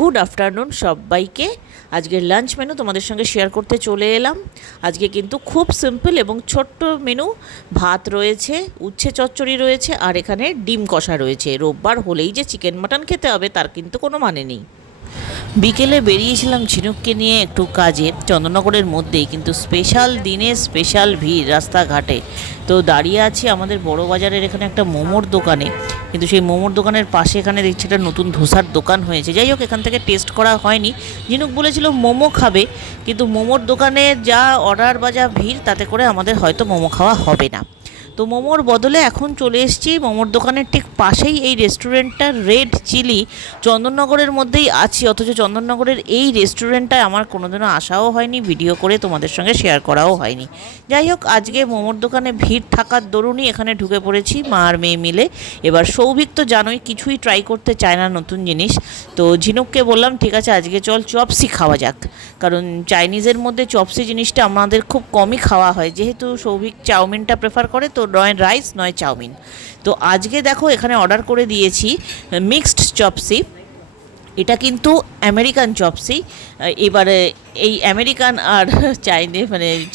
Good afternoon সবাইকে। আজকের lunch menu তোমাদের সঙ্গে শেয়ার করতে চলে এলাম। আজকে কিন্তু খুব সিম্পল এবং ছোট্ট মেনু। ভাত রয়েছে, উচ্ছে চচ্চড়ি রয়েছে, আর এখানে ডিম কষা রয়েছে। রোববার হলেই যে চিকেন মাটন খেতে হবে তার কিন্তু কোনো মানে নেই। বিকেলে বেরিয়েছিলাম ঝিনুককে নিয়ে একটু কাজে, চন্দননগরের মধ্যেই, কিন্তু স্পেশাল দিনে স্পেশাল ভিড় রাস্তাঘাটে। তো দাঁড়িয়ে আছি আমাদের বড় বাজারের এখানে একটা মোমোর দোকানে, কিন্তু সেই মোমোর দোকানের পাশে এখানে দেখছি একটা নতুন ধোসার দোকান হয়েছে। যাই হোক, এখান থেকে টেস্ট করা হয়নি। ঝিনুক বলেছিল মোমো খাবে, কিন্তু মোমোর দোকানে যা অর্ডার বা যা ভিড়, তাতে করে আমাদের হয়তো মোমো খাওয়া হবে না। তো মোমোর বদলে এখন চলে এসেছি মোমোর দোকানের ঠিক পাশেই এই রেস্টুরেন্টটা রেড চিলি। চন্দননগরের মধ্যেই আছি, অথচ চন্দননগরের এই রেস্টুরেন্টটায় আমার কোনোদিনও আসাও হয়নি, ভিডিও করে তোমাদের সঙ্গে শেয়ার করাও হয়নি। যাই হোক, আজকে মোমোর দোকানে ভিড় থাকার দরুনই এখানে ঢুকে পড়েছি মা আর মেয়ে মিলে। এবার সৌভিক তো জানোই কিছুই ট্রাই করতে চায় না নতুন জিনিস। তো ঝিনুককে বললাম ঠিক আছে আজকে চল চপসি খাওয়া যাক, কারণ চাইনিজের মধ্যে চপসি জিনিসটা আমাদের খুব কমই খাওয়া হয়, যেহেতু সৌভিক চাউমিনটা প্রেফার করে, তো নয় রাইস নয় চাউমিন। তো আজকে দেখো এখানে অর্ডার করে দিয়েছি মিক্সড চপসি। এটা কিন্তু আমেরিকান চপসি। এবারে এই আমেরিকান আর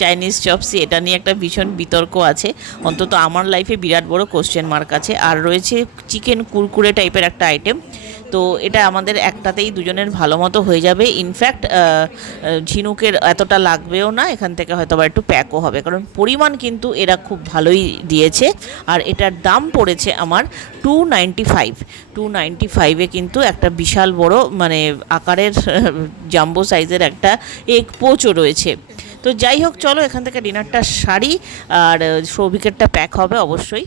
চাইনিজ চপসি, এটা নিয়ে একটা ভীষণ বিতর্ক আছে, অন্তত আমার লাইফে বিরাট বড় কোশ্চেন মার্ক আছে। আর রয়েছে চিকেন কুরকুরে টাইপের একটা আইটেম। তো এটা আমাদের একটাতেই দুজনের ভালো মতো হয়ে যাবে। ইনফ্যাক্ট ঝিনুকের এতটা লাগবেও না, এখান থেকে হয়তো আবার একটু প্যাকও হবে, কারণ পরিমাণ কিন্তু এরা খুব ভালোই দিয়েছে। আর এটার দাম পড়েছে আমার 295। 295-এ কিন্তু একটা বিশাল বড় আকারের জাম্বো সাইজের একটা এগ পোচও রয়েছে। তো যাই হোক, চলো এখান থেকে ডিনারটা সারি, আর সৌভিকেরটা প্যাক হবে অবশ্যই।